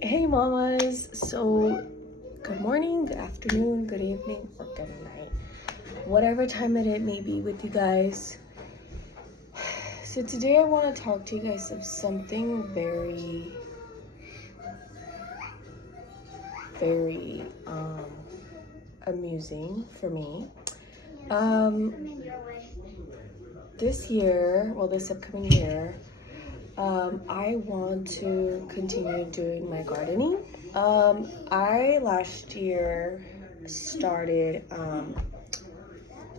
Hey mamas, so good morning, good afternoon, good evening, or good night, whatever time it may be with you guys. So today I want to talk to you guys of something very amusing for me. This upcoming year, I want to continue doing my gardening. I last year started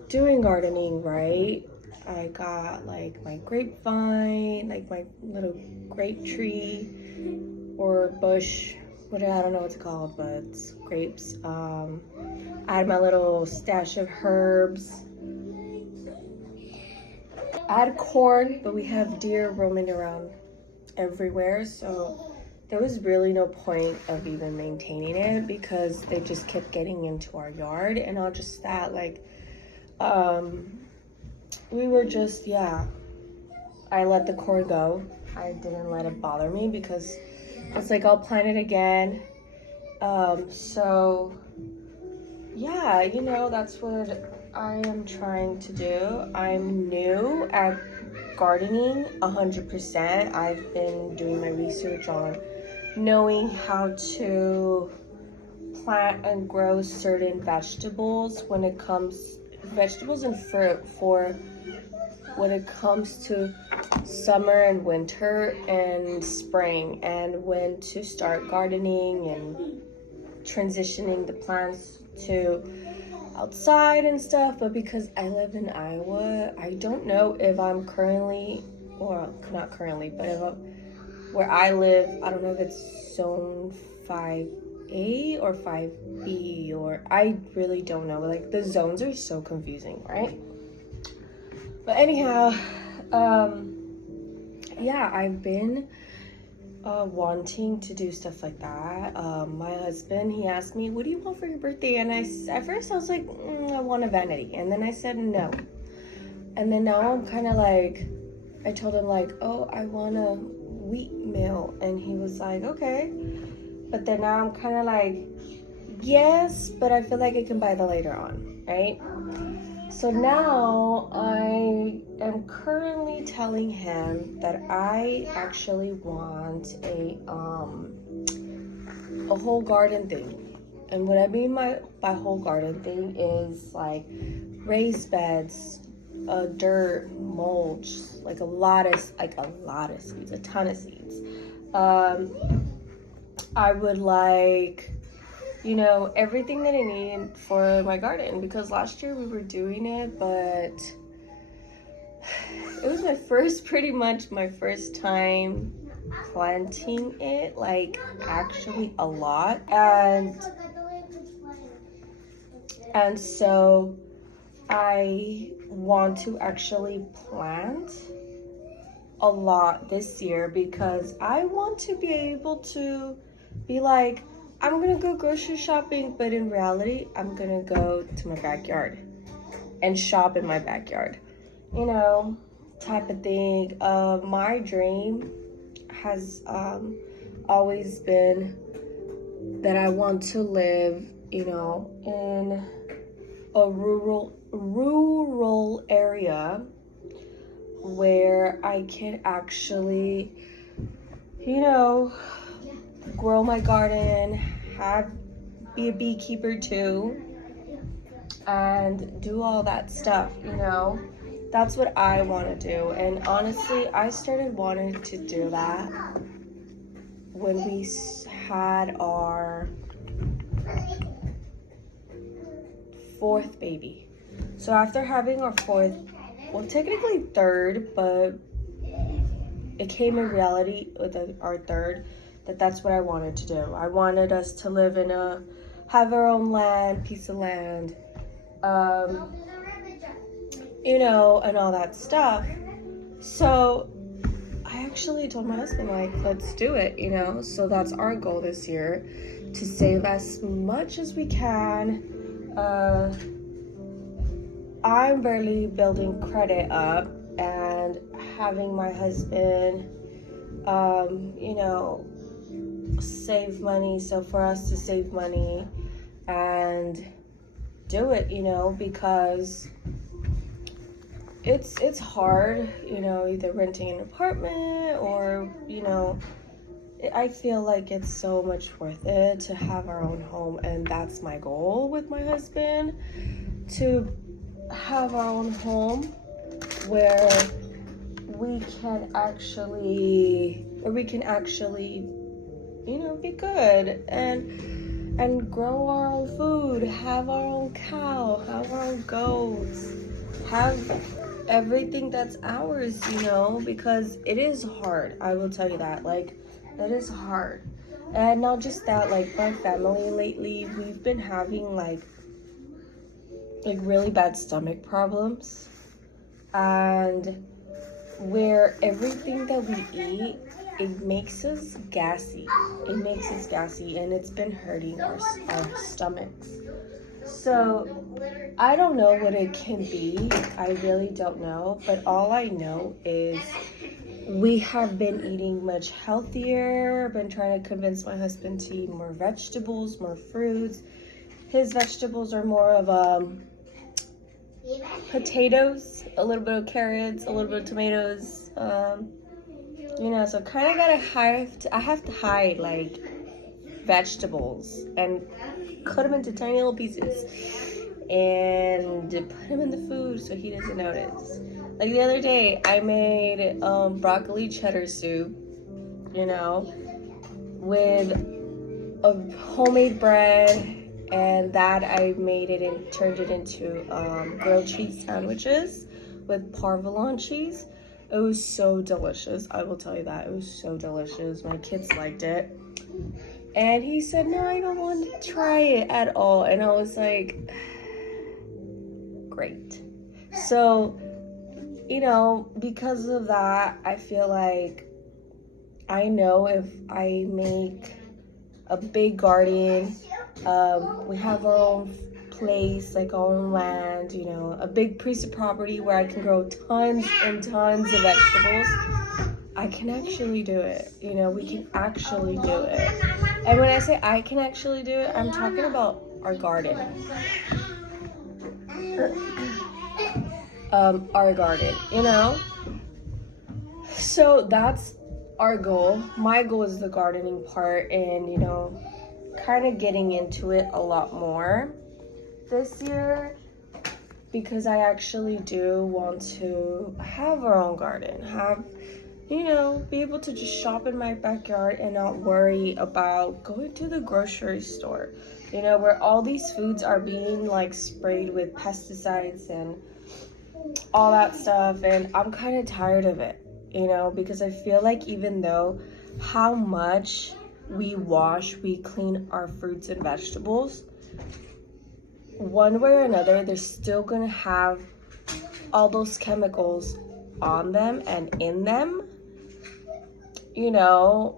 doing gardening, right? I got like my grapevine, like my little grape tree or bush, I don't know what it's called, but it's grapes. I had my little stash of herbs. I had corn, but we have deer roaming around everywhere, so there was really no point of even maintaining it because they just kept getting into our yard. And not just that, like we were just, I let the corn go. I didn't let it bother me because it's like I'll plant it again. So yeah, that's what I am trying to do. I'm new at gardening 100%. I've been doing my research on knowing how to plant and grow certain vegetables vegetables and fruit for when it comes to summer and winter and spring, and when to start gardening and transitioning the plants to outside and stuff. But because I live in Iowa, I don't know if I'm currently, or not currently, but where I live, I don't know if it's zone 5A or 5B, or I really don't know. Like, the zones are so confusing, right? But anyhow, I've been wanting to do stuff like that. My husband, he asked me, what do you want for your birthday? And at first I was like, I want a vanity. And then I said no. And then now I'm kind of like, I told him like, oh, I want a wheat meal. And he was like, okay. But then now I'm kind of like, yes, but I feel like I can buy that later on, right? So now I am currently telling him that I actually want a whole garden thing. And what I mean by whole garden thing is like raised beds, dirt, mulch, like a lot of seeds, a ton of seeds. I would like, everything that I need for my garden, because last year we were doing it, but it was pretty much my first time planting it, like actually a lot. And so I want to actually plant a lot this year because I want to be able to be like, I'm gonna go grocery shopping, but in reality, I'm gonna go to my backyard and shop in my backyard, type of thing. My dream has always been that I want to live, in a rural area where I can actually, grow my garden, be a beekeeper too, and do all that stuff, That's what I want to do. And honestly, I started wanting to do that when we had our 4th baby. So after having our 4th, well, technically 3rd, but it came in reality with our 3rd, that's what I wanted to do. I wanted us to live have our own piece of land, and all that stuff. So I actually told my husband, like, let's do it, So that's our goal this year, to save as much as we can. I'm barely building credit up, and having my husband, save money. So for us to save money and do it, you know, because it's hard, you know, either renting an apartment or, you know, I feel like it's so much worth it to have our own home, and that's my goal with my husband, to have our own home where we can actually, you know, be good and grow our own food, have our own cow, have our own goats, have everything that's ours, you know, because it is hard. I will tell you that, like, it is hard. And not just that, like, my family lately, we've been having like really bad stomach problems, and where everything that we eat, it makes us gassy. And it's been hurting our stomachs. So I don't know what it can be. I really don't know. But all I know is we have been eating much healthier. I've been trying to convince my husband to eat more vegetables, more fruits. His vegetables are more of potatoes, a little bit of carrots, a little bit of tomatoes. You know, so kind of I have to hide like vegetables and cut them into tiny little pieces and put them in the food so he doesn't notice. Like the other day, I made broccoli cheddar soup, you know, with a homemade bread, and that I made it and turned it into grilled cheese sandwiches with provolone cheese. It was so delicious. I will tell you that. It was so delicious. My kids liked it. And he said, no, I don't want to try it at all. And I was like, great. So, you know, because of that, I feel like I know if I make a big garden, we have our own place, like our own land, you know, a big piece of property where I can grow tons and tons of vegetables, I can actually do it. You know, we can actually do it. And when I say I can actually do it, I'm talking about our garden. Our garden, you know? So that's our goal. My goal is the gardening part, and, you know, kind of getting into it a lot more this year, because I actually do want to have our own garden, have, you know, be able to just shop in my backyard and not worry about going to the grocery store, you know, where all these foods are being like sprayed with pesticides and all that stuff. And I'm kind of tired of it, you know, because I feel like even though how much we clean our fruits and vegetables, one way or another, they're still gonna have all those chemicals on them and in them, you know,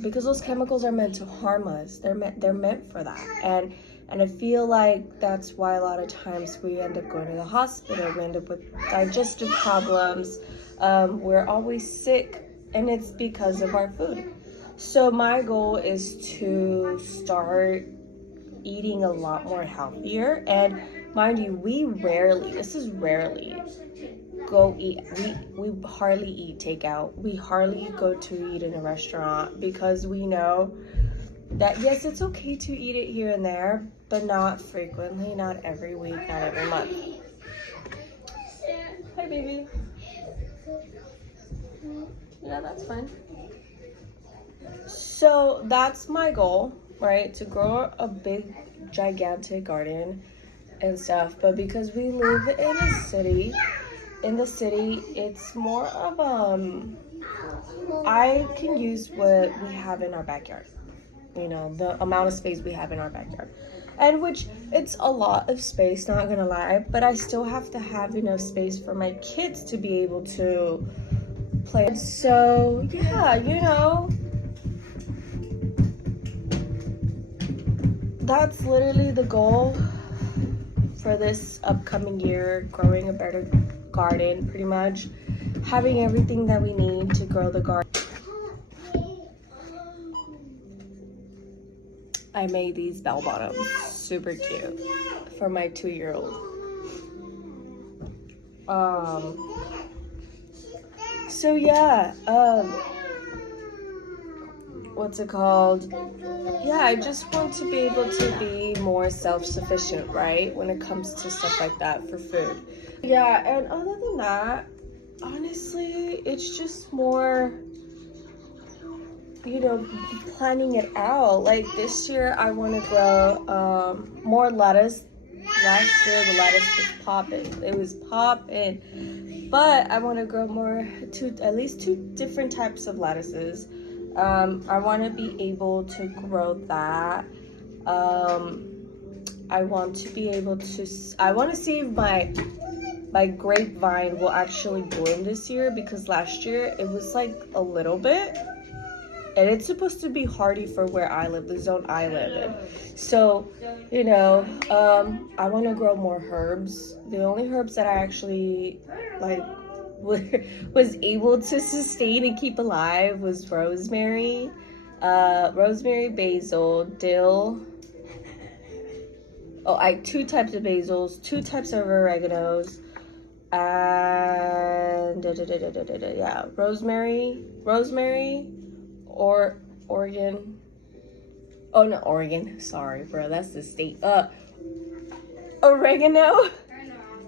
because those chemicals are meant to harm us. They're meant for that. And I feel like that's why a lot of times we end up going to the hospital. We end up with digestive problems. We're always sick, and it's because of our food. So my goal is to start eating a lot more healthier. And mind you, we rarely go eat. We hardly eat takeout. We hardly go to eat in a restaurant, because we know that yes, it's okay to eat it here and there, but not frequently, not every week, not every month. Hi, baby. Yeah, that's fine. So that's my goal, right? To grow a big, gigantic garden and stuff. But because we live in the city, it's more of I can use what we have in our backyard. You know, the amount of space we have in our backyard. And which, it's a lot of space, not gonna lie, but I still have to have enough space for my kids to be able to play. So yeah, you know, that's literally the goal for this upcoming year, growing a better garden, pretty much having everything that we need to grow the garden. I made these bell bottoms, super cute, for my 2-year-old. So yeah, what's it called? Yeah, I just want to be able to be more self-sufficient, right? When it comes to stuff like that for food. Yeah, and other than that, honestly, it's just more, you know, planning it out. Like this year, I want to grow more lettuce. Last year, the lettuce was popping. It was popping. But I want to grow at least 2 different types of lettuces. I want to be able to grow that. I want to be able to, I want to see if my grapevine will actually bloom this year, because last year it was like a little bit. And it's supposed to be hardy for where I live, the zone I live in. So, you know, I want to grow more herbs. The only herbs that I actually like was able to sustain and keep alive was rosemary, basil, dill. Oh, 2 types of basils, 2 types of oreganos, and yeah, rosemary, or Oregon. Oh, not Oregon. Sorry, bro. That's the state. Oregano.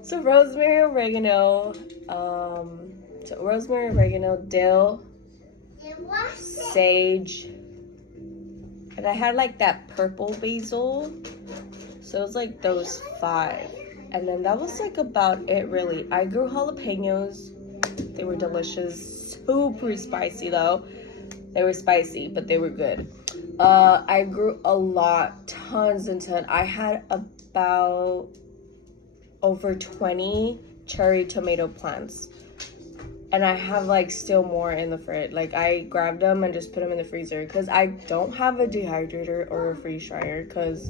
So rosemary, oregano. Dill, sage, and I had like that purple basil. So it was like those 5, and then that was like about it, really. I grew jalapenos. They were delicious. Super spicy though. They were spicy, but they were good. I grew a lot, tons and tons. I had about over 20 cherry tomato plants. And I have like still more in the fridge. Like I grabbed them and just put them in the freezer, because I don't have a dehydrator or a freeze dryer, because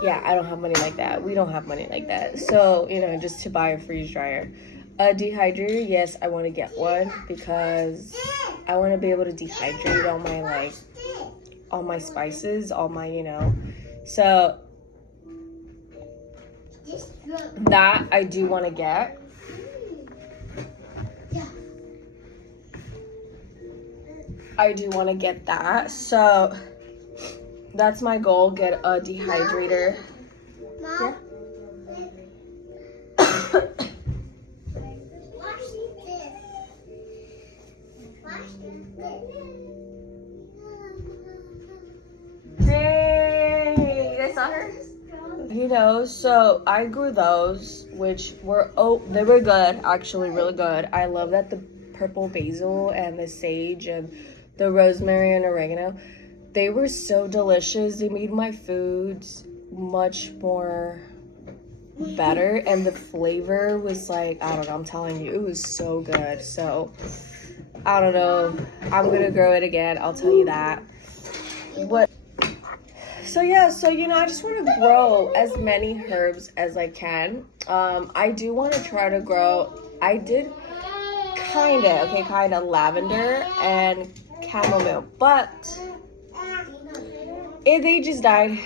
yeah, I don't have money like that. We don't have money like that. So, you know, just to buy a freeze dryer. A dehydrator, yes, I want to get one, because I want to be able to dehydrate all my spices, all my, you know. So that I do want to get. I do want to get that. So that's my goal, get a dehydrator. Yeah. Hey, you guys saw her? You know, so I grew those, which were, they were good, actually really good. I love that the purple basil and the sage and the rosemary and oregano, they were so delicious. They made my foods much more better, and the flavor was like, I don't know, I'm telling you, it was so good. So I don't know, I'm gonna grow it again, I'll tell you that. So yeah, so you know, I just want to grow as many herbs as I can. I do want to try to grow, I did kind of lavender and chamomile, but they just died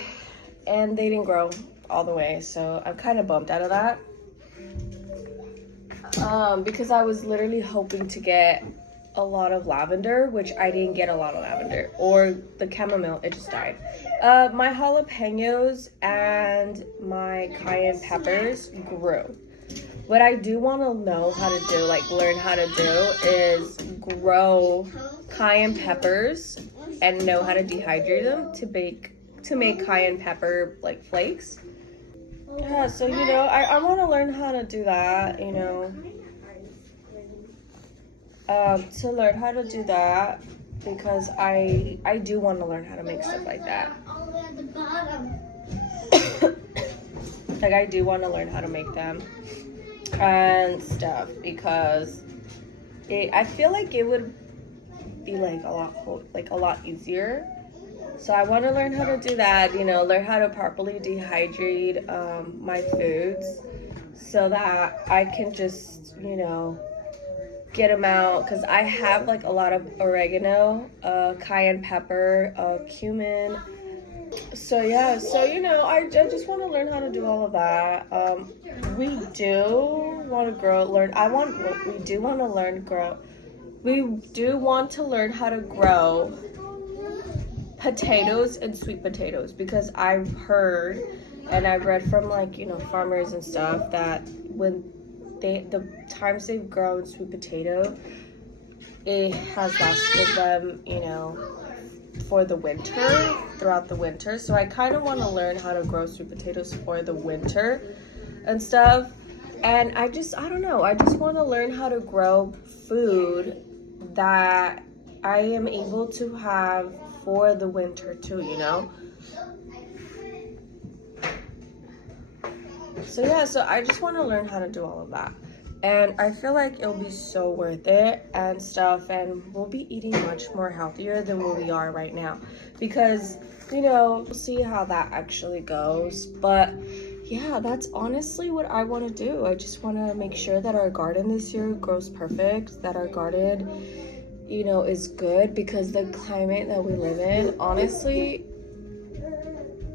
and they didn't grow all the way, so I'm kind of bummed out of that, because I was literally hoping to get a lot of lavender, which I didn't get a lot of lavender, or the chamomile, it just died. My jalapenos and my cayenne peppers grew. What I do want to know how to do, like learn how to do, is grow cayenne peppers and know how to dehydrate them to make cayenne pepper like flakes. Yeah, so you know, I want to learn how to do that, you know. To learn how to do that, because I do want to learn how to make stuff like that. Like I do want to learn how to make them and stuff, because I feel like it would be like a lot easier. So I want to learn how to do that, you know, learn how to properly dehydrate my foods, so that I can just, you know, get them out, because I have like a lot of oregano, cayenne pepper, cumin, So yeah, so I just want to learn how to do all of that. We do want to learn. We do want to learn grow. We do want to learn how to grow potatoes and sweet potatoes, because I've heard and I've read from farmers and stuff that when the times they've grown sweet potato, it has lasted them, for the winter, throughout the winter. So I kind of want to learn how to grow sweet potatoes for the winter and stuff. And I don't know, I just want to learn how to grow food that I am able to have for the winter too, So yeah, so I just want to learn how to do all of that. And I feel like it'll be so worth it and stuff, and we'll be eating much more healthier than what we are right now. Because, we'll see how that actually goes. But yeah, that's honestly what I want to do. I just want to make sure that our garden this year grows perfect, that our garden, is good, because the climate that we live in, honestly,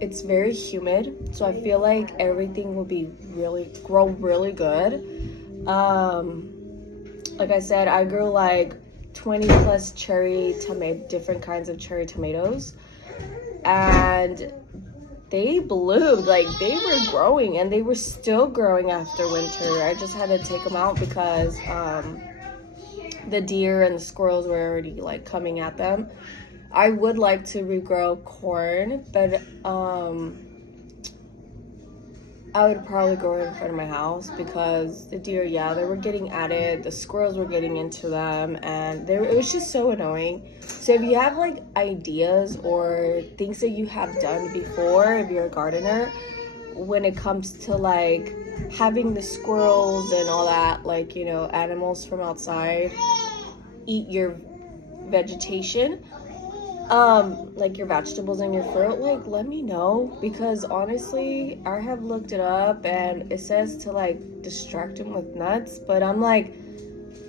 it's very humid. So I feel like everything will grow really good. Like I said, I grew like 20 plus different kinds of cherry tomatoes, and they bloomed, like they were growing, and they were still growing after winter. I just had to take them out because the deer and the squirrels were already like coming at them. I would like to regrow corn, but I would probably grow it in front of my house, because the deer, they were getting at it, the squirrels were getting into them, and it was just so annoying. So if you have like ideas or things that you have done before, if you're a gardener, when it comes to like having the squirrels and all that, like, animals from outside eat your vegetation, like your vegetables and your fruit, like let me know, because honestly I have looked it up and it says to like distract them with nuts, but I'm like,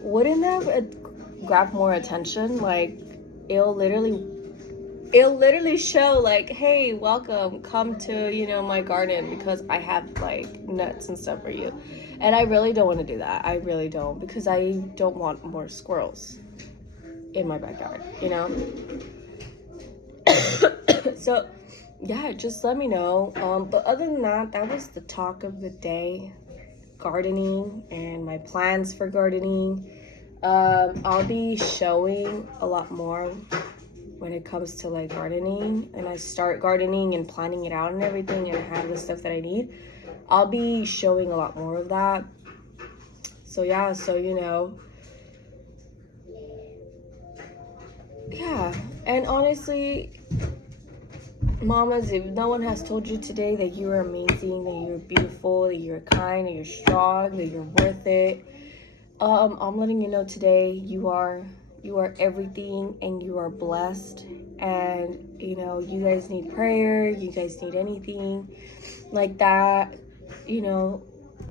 wouldn't that grab more attention? Like it'll literally show like, hey, welcome, come to my garden, because I have like nuts and stuff for you. And I really don't want to do that. I really don't, because I don't want more squirrels in my backyard, So yeah, just let me know. But other than that, that was the talk of the day, gardening and my plans for gardening. I'll be showing a lot more when it comes to like gardening, and I start gardening and planning it out and everything, and I have the stuff that I need. I'll be showing a lot more of that. So yeah, yeah. And honestly, mamas, if no one has told you today that you're amazing, that you're beautiful, that you're kind, that you're strong, that you're worth it, I'm letting you know today, you are everything, and you are blessed. And you guys need prayer, you guys need anything like that,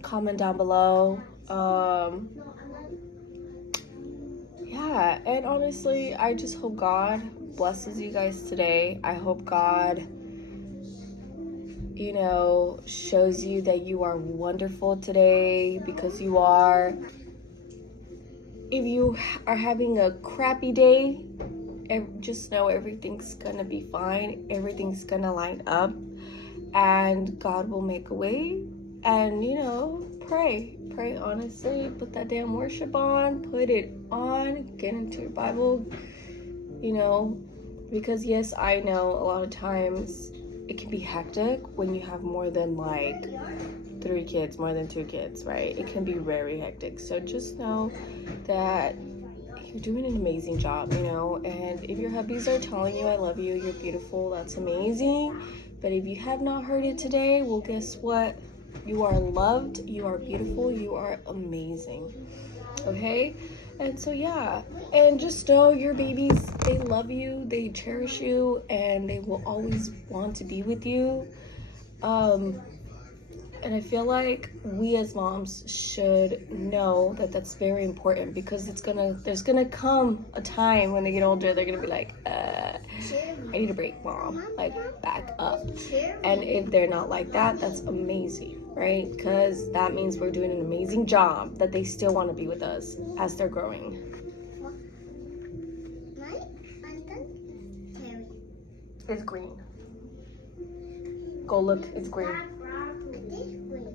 comment down below. Yeah, and honestly, I just hope God blesses you guys today. I hope God, shows you that you are wonderful today, because you are. If you are having a crappy day, just know everything's gonna be fine. Everything's gonna line up, and God will make a way. And pray, honestly. Put that damn worship on, put it on, get into your Bible, because yes, I know a lot of times it can be hectic when you have more than like 3 kids, more than 2 kids, right? It can be very hectic. So just know that you're doing an amazing job, and if your hubbies are telling you I love you, you're beautiful, that's amazing. But if you have not heard it today, well, guess what? You are loved, you are beautiful, you are amazing, okay? And so yeah, and just know your babies, they love you, they cherish you, and they will always want to be with you. And I feel like we as moms should know that that's very important, because there's gonna come a time when they get older, they're gonna be like, I need a break, mom, like back up. And if they're not like that, that's amazing, right? Because that means we're doing an amazing job, that they still want to be with us as they're growing. It's green. Go look, it's green.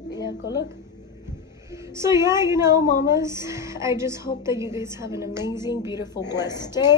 Yeah, go look. So yeah, mamas, I just hope that you guys have an amazing, beautiful, blessed day.